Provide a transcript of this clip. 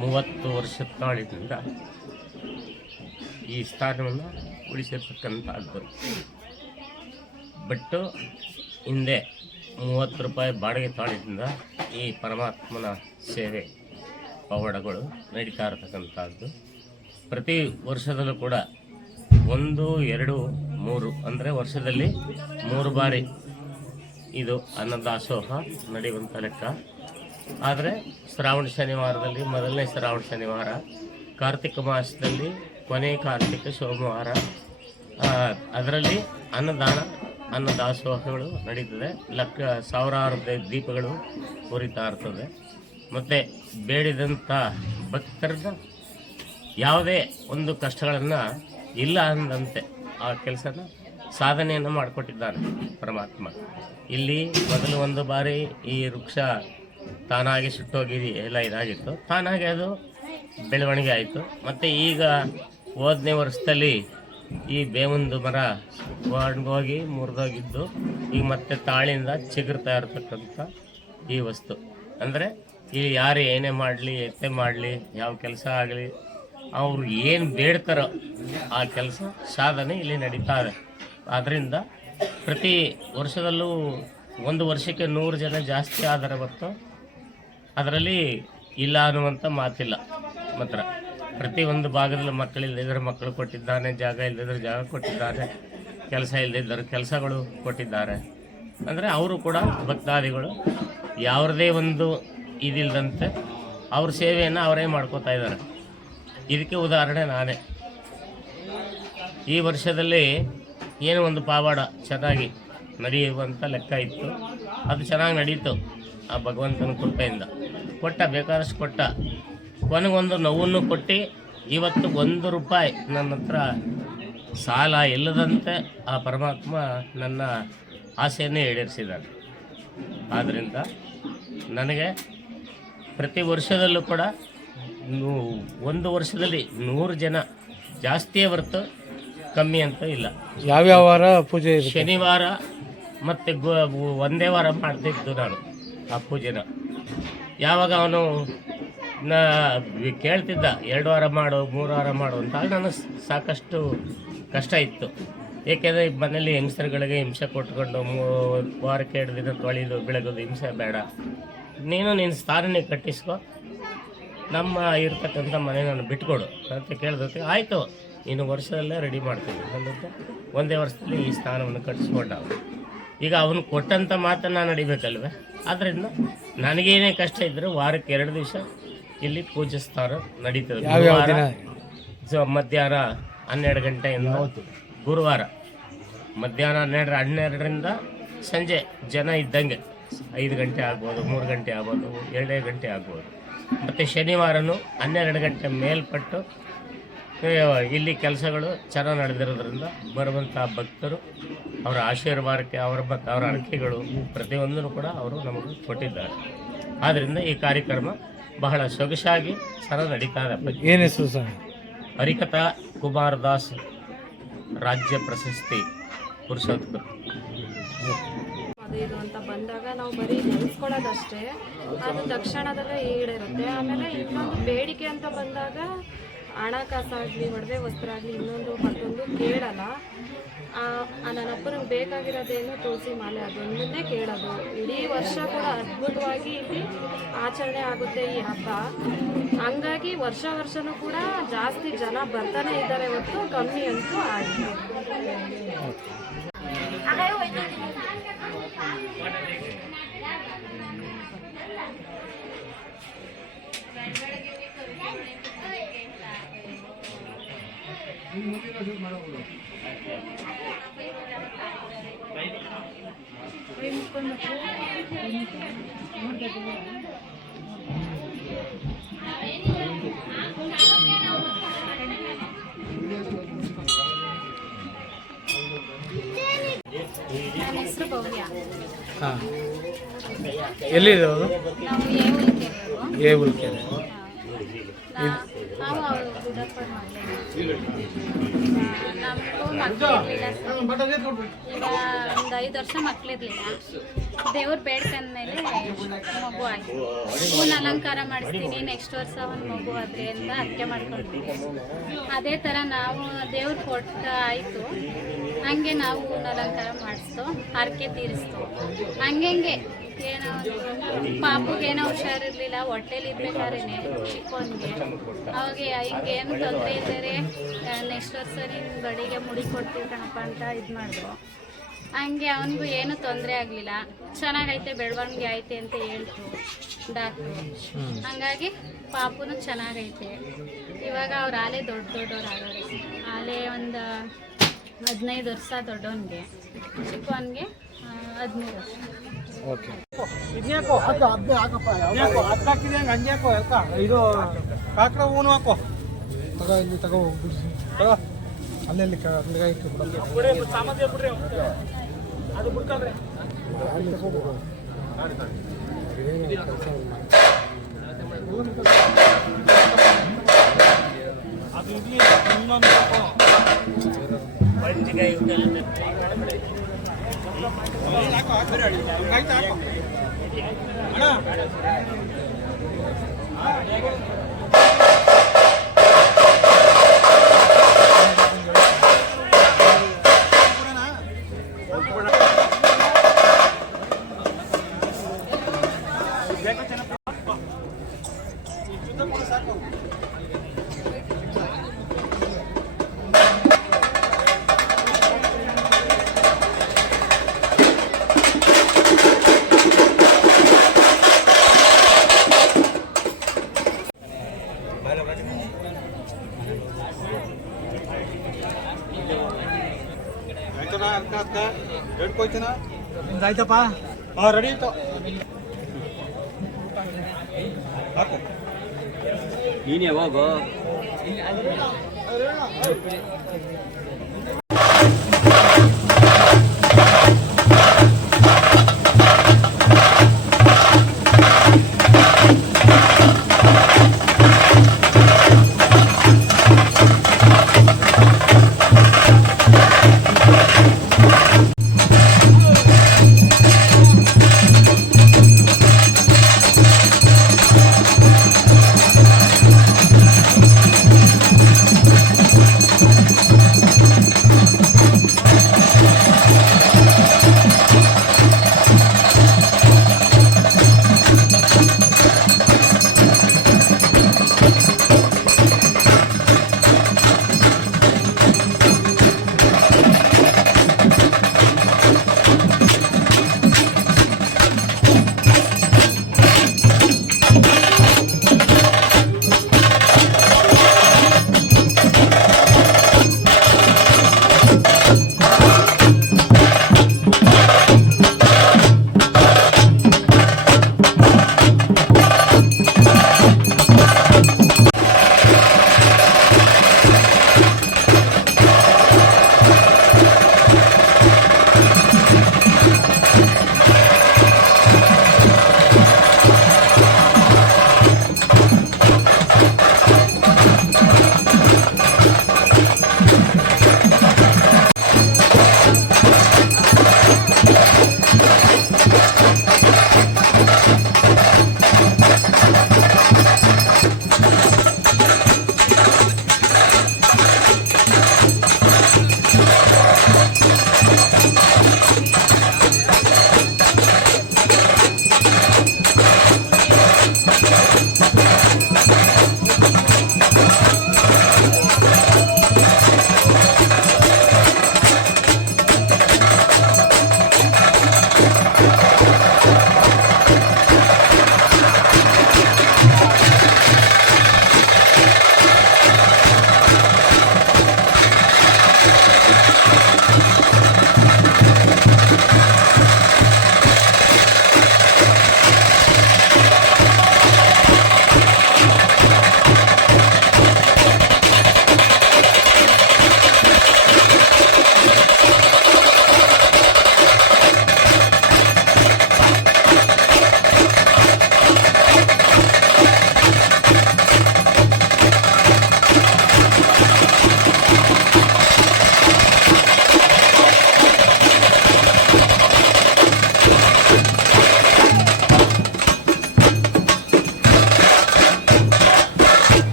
30 ವರ್ಷದ ತಾಳಿನಿಂದ ಈ ಸ್ಥಾನವನ್ನು ಉಳಿಸಿರ್ತಕ್ಕಂಥದ್ದು. ಬಟ್ಟು ಹಿಂದೆ 30 ರೂಪಾಯಿ ಬಾಡಿಗೆ ತಾಳಿನಿಂದ ಈ ಪರಮಾತ್ಮನ ಸೇವೆ ಪವಾಡಗಳು ನಡೀತಾ ಇರತಕ್ಕಂಥದ್ದು. ಪ್ರತಿ ವರ್ಷದಲ್ಲೂ ಕೂಡ 1, 2, 3 ಅಂದರೆ ವರ್ಷದಲ್ಲಿ 3 ಬಾರಿ ಇದು ಅನ್ನದಾಸೋಹ ನಡೆಯುವಂಥ ಲೆಕ್ಕ. ಆದರೆ ಶ್ರಾವಣ ಶನಿವಾರದಲ್ಲಿ ಮೊದಲನೇ ಶ್ರಾವಣ ಶನಿವಾರ, ಕಾರ್ತಿಕ ಮಾಸದಲ್ಲಿ ಕೊನೆ ಕಾರ್ತಿಕ ಸೋಮವಾರ, ಅದರಲ್ಲಿ ಅನ್ನದಾಸೋಹಗಳು ನಡೀತದೆ. ಸಾವಿರಾರು ದೀಪಗಳು ಉರಿತಾ ಇರ್ತದೆ. ಮತ್ತು ಬೇಡಿದಂಥ ಭಕ್ತರನ್ನ ಯಾವುದೇ ಒಂದು ಕಷ್ಟಗಳನ್ನು ಇಲ್ಲ ಅಂದಂತೆ ಆ ಕೆಲಸನ ಸಾಧನೆಯನ್ನು ಮಾಡಿಕೊಟ್ಟಿದ್ದಾನೆ ಪರಮಾತ್ಮ. ಇಲ್ಲಿ ಮೊದಲು ಒಂದು ಬಾರಿ ಈ ವೃಕ್ಷ ತಾನಾಗಿ ಸುಟ್ಟೋಗಿ ಎಲ್ಲ ಇದಾಗಿತ್ತು, ತಾನಾಗಿ ಅದು ಬೆಳವಣಿಗೆ ಆಯಿತು. ಮತ್ತು ಈಗ 5ನೇ ವರ್ಷದಲ್ಲಿ ಈ ಬೇವೊಂದು ಮರ ಒಣಗೋಗಿ ಮುರಿದೋಗಿದ್ದು ಈಗ ಮತ್ತೆ ತಾಳಿಂದ ಚಿಗುರ್ತಾ ಇರತಕ್ಕಂಥ ಈ ವಸ್ತು. ಅಂದರೆ ಇಲ್ಲಿ ಯಾರು ಏನೇ ಮಾಡಲಿ, ಎತ್ತೆ ಮಾಡಲಿ, ಯಾವ ಕೆಲಸ ಆಗಲಿ, ಅವರು ಏನು ಬೇಡ್ತಾರೋ ಆ ಕೆಲಸ ಸಾಧನೆ ಇಲ್ಲಿ ನಡೀತಾ ಇದೆ. ಆದ್ದರಿಂದ ಪ್ರತಿ ವರ್ಷದಲ್ಲೂ ಒಂದು ವರ್ಷಕ್ಕೆ 100 ಜನ ಜಾಸ್ತಿ ಆದರೆ ಹೊತ್ತು ಅದರಲ್ಲಿ ಇಲ್ಲ ಅನ್ನುವಂಥ ಮಾತಿಲ್ಲ. ಮಾತ್ರ ಪ್ರತಿಯೊಂದು ಭಾಗದಲ್ಲಿ ಮಕ್ಕಳಿಲ್ಲದಿದ್ದರೆ ಮಕ್ಕಳು ಕೊಟ್ಟಿದ್ದಾನೆ, ಜಾಗ ಇಲ್ಲದಿದ್ದರೆ ಜಾಗ ಕೊಟ್ಟಿದ್ದಾರೆ, ಕೆಲಸ ಇಲ್ಲದಿದ್ದರೆ ಕೆಲಸಗಳು ಕೊಟ್ಟಿದ್ದಾರೆ. ಅಂದರೆ ಅವರು ಕೂಡ ಭಕ್ತಾದಿಗಳು ಯಾವುದೇ ಒಂದು ಇದಿಲ್ಲದಂತೆ ಅವ್ರ ಸೇವೆಯನ್ನು ಅವರೇ ಮಾಡ್ಕೋತಾ ಇದ್ದಾರೆ. ಇದಕ್ಕೆ ಉದಾಹರಣೆ ನಾನೇ. ಈ ವರ್ಷದಲ್ಲಿ ಏನೋ ಒಂದು ಪವಾಡ ಚೆನ್ನಾಗಿ ನಡೆಯುವಂಥ ಲೆಕ್ಕ ಇತ್ತು, ಅದು ಚೆನ್ನಾಗಿ ನಡೀತು. ಆ ಭಗವಂತನ ಕೃಪೆಯಿಂದ ಬೇಕಾದಷ್ಟು ಕೊಟ್ಟ. ಕೊನೆಗೊಂದು ನೋವನ್ನು ಕೊಟ್ಟು ಇವತ್ತು 1 ರೂಪಾಯಿ ನನ್ನ ಹತ್ರ ಸಾಲ ಇಲ್ಲದಂತೆ ಆ ಪರಮಾತ್ಮ ನನ್ನ ಆಸೆಯನ್ನೇ ಈಡೇರಿಸಿದ್ದಾನೆ. ಆದ್ದರಿಂದ ನನಗೆ ಪ್ರತಿ ವರ್ಷದಲ್ಲೂ ಕೂಡ ಒಂದು ವರ್ಷದಲ್ಲಿ 100 ಜನ ಜಾಸ್ತಿಯೇ ಹೊರತು ಕಮ್ಮಿ ಅಂತ ಇಲ್ಲ. ಯಾವ್ಯಾವ ವಾರ ಪೂಜೆ? ಶನಿವಾರ ಮತ್ತು ಒಂದೇ ವಾರ ಮಾಡ್ತಿದ್ದು ನಾನು ಆ ಪೂಜೆನ. ಯಾವಾಗ ಅವನು ಕೇಳ್ತಿದ್ದ 2 ವಾರ ಮಾಡು, 3 ವಾರ ಮಾಡು ಅಂತ, ನನಗೆ ಸಾಕಷ್ಟು ಕಷ್ಟ ಇತ್ತು. ಏಕೆಂದರೆ ಮನೇಲಿ ಹೆಂಗಸರುಗಳಿಗೆ ಹಿಂಸೆ ಕೊಟ್ಕೊಂಡು ವಾರಕ್ಕೆ 2 ದಿನ ತೊಳೆದು ಬೆಳಗೋದು ಹಿಂಸೆ ಬೇಡ, ನೀನು ನಿನ್ನ ಸ್ಥಾನನೇ ಕಟ್ಟಿಸ್ಕೊ, ನಮ್ಮ ಇರ್ತಕ್ಕಂಥ ಮನೆ ನಾನು ಬಿಟ್ಕೊಡು ಅಂತ ಕೇಳಿದಕ್ಕೆ ಆಯಿತು, ಇನ್ನು ವರ್ಷದಲ್ಲೇ ರೆಡಿ ಮಾಡ್ತೀನಿ ಅಂದಂತೆ ಒಂದೇ ವರ್ಷದಲ್ಲಿ ಈ ಸ್ಥಾನವನ್ನು ಕಟ್ಟಿಸ್ಕೊಂಡ. ಈಗ ಅವನು ಕೊಟ್ಟಂಥ ಮಾತನ್ನು ನಡಿಬೇಕಲ್ವೇ. ಆದ್ದರಿಂದ ನನಗೇನೇ ಕಷ್ಟ ಇದ್ದರೂ ವಾರಕ್ಕೆ 2 ದಿವಸ ಇಲ್ಲಿ ಪೂಜೆ ಸ್ಥಾನ ನಡೀತದೆ. ಮಧ್ಯಾಹ್ನ 12 ಗಂಟೆಯಿಂದ, ಗುರುವಾರ ಮಧ್ಯಾಹ್ನ 12ರಿಂದ ಸಂಜೆ ಜನ ಇದ್ದಂಗೆ 5 ಗಂಟೆ ಆಗ್ಬೋದು, 3 ಗಂಟೆ ಆಗ್ಬೋದು, 2 ಗಂಟೆ ಆಗ್ಬೋದು. ಮತ್ತು ಶನಿವಾರನೂ 12 ಗಂಟೆ ಮೇಲ್ಪಟ್ಟು ಇಲ್ಲಿ ಕೆಲಸಗಳು ಚೆನ್ನಾಗಿ ನಡೆದಿರೋದ್ರಿಂದ ಬರುವಂಥ ಭಕ್ತರು ಅವರ ಆಶೀರ್ವಾದಕ್ಕೆ ಮತ್ತು ಅವರ ಅರ್ಕೆಗಳು ಪ್ರತಿಯೊಂದನ್ನು ಕೂಡ ಅವರು ನಮಗೆ ಕೊಟ್ಟಿದ್ದಾರೆ. ಆದ್ದರಿಂದ ಈ ಕಾರ್ಯಕ್ರಮ ಬಹಳ ಸೊಗಸಾಗಿ ಚೆನ್ನಾಗಿ ನಡೀತಾ ಇದೆ. ಏನು ಹೆಸರು ಸರ್? ಹರಿಕಥಾ ಕುಮಾರದಾಸ್ ರಾಜ್ಯ ಪ್ರಶಸ್ತಿ ಪುರುಷೋತ್ತಮ. ಇದು ಅಂತ ಬಂದಾಗ ನಾವು ಬರೀ ನೆನೆಸ್ಕೊಳ್ಳೋದಷ್ಟೇ, ಅದು ತಕ್ಷಣದಲ್ಲೇ ಈಡೇರುತ್ತೆ. ಆಮೇಲೆ ಇನ್ನೊಂದು ಬೇಡಿಕೆ ಅಂತ ಬಂದಾಗ ಹಣಕಾಸಾಗಲಿ, ಒಡವೆ ವಸ್ತ್ರ ಆಗಲಿ, ಇನ್ನೊಂದು ಮತ್ತೊಂದು ಕೇಳಲ್ಲ. ನನ್ನ ಅಪ್ಪನಿಗೆ ಬೇಕಾಗಿರೋದೇನು ತುಳಸಿ ಮಾಲೆ, ಅದೊಂದನ್ನೇ ಕೇಳೋದು. ಇಡೀ ವರ್ಷ ಕೂಡ ಅದ್ಭುತವಾಗಿ ಇಲ್ಲಿ ಆಚರಣೆ ಆಗುತ್ತೆ ಈ ಹಬ್ಬ. ಹಂಗಾಗಿ ವರ್ಷನೂ ಕೂಡ ಜಾಸ್ತಿ ಜನ ಬರ್ತಾನೆ ಇದ್ದಾರೆ ಹೊತ್ತು ಕಮ್ಮಿ ಅಂತೂ ಆಗಿದೆ. ನನ್ನ ಹೆಸರು ಭವ್ಯ. ಎಲ್ಲಿದೆ ಅವರು? ನಾವು ಏವುಲ್ಕೆರೆ. ನಾವು ಗುಡಪ್ಪ ನಮಗೂ ಮಕ್ಕಳು ಇರಲಿಲ್ಲ. ಈಗ ಒಂದು 5 ವರ್ಷ ಮಕ್ಕಳಿರ್ಲಿಲ್ಲ. ದೇವ್ರು ಬೇಡ್ಕೊಂಡ್ಮೇಲೆ ಮಗು ಆಯ್ತು. ಹೂವಿನ ಅಲಂಕಾರ ಮಾಡಿಸ್ತೀನಿ, ನೆಕ್ಸ್ಟ್ ವರ್ಷ ಒಂದು ಮಗು ಆದ್ರೆ ಅಂತ ಅರ್ಕೆ ಮಾಡ್ಕೊಳ್ತೀವಿ. ಅದೇ ಥರ ನಾವು ದೇವ್ರು ಕೊಟ್ಟ ಆಯಿತು, ಹಂಗೆ ನಾವು ಹೂವಿನ ಅಲಂಕಾರ ಮಾಡಿಸ್ತು, ಹರಕೆ ತೀರಿಸ್ತು. ಹಂಗೆ ಏನೋ ಪಾಪುಗೇನೋ ಹುಷಾರಿರ್ಲಿಲ್ಲ, ಹೊಟ್ಟೆಲಿ ಇರ್ಬೇಕಾದ್ರೇನೆ ಚಿಕ್ಕವನಿಗೆ. ಅವಾಗ ಹಿಂಗೇನು ತೊಂದರೆ ಇದ್ದಾರೆ, ನೆಕ್ಸ್ಟ್ ವರ್ಷ ನಿನ್ನ ಬಡಿಗೆ ಮುಡಿ ಕೊಡ್ತೀವಿ ಕಣಪ್ಪ ಅಂತ ಇದು ಮಾಡಿದ್ರು. ಹಂಗೆ ಅವನಿಗೂ ಏನೂ ತೊಂದರೆ ಆಗಲಿಲ್ಲ, ಚೆನ್ನಾಗೈತೆ ಬೆಳವಣಿಗೆ ಐತೆ ಅಂತ ಹೇಳ್ತು ಡಾಕ್ಟ್ರು. ಹಂಗಾಗಿ ಪಾಪುನು ಚೆನ್ನಾಗೈತೆ. ಇವಾಗ ಅವ್ರು ಆಲೇ ದೊಡ್ಡವ್ರು ಆಗೋರು. ಆಲೇ ಒಂದು 15 ವರ್ಷ ದೊಡ್ಡವನಿಗೆ, ಚಿಕ್ಕವನಿಗೆ 13 ವರ್ಷ. ಓಕೆ. ಇದು ಕಾಕಡ ಹೂನು ಹಾಕೋ ಇಲ್ಲಿ ತಗೋ ಅಲ್ಲೆಲ್ಲಿ ಆಯ್ತಪ್ಪ. ರೆಡಿ ಇತ್ತು. ನೀನೇ ಹೋಗು.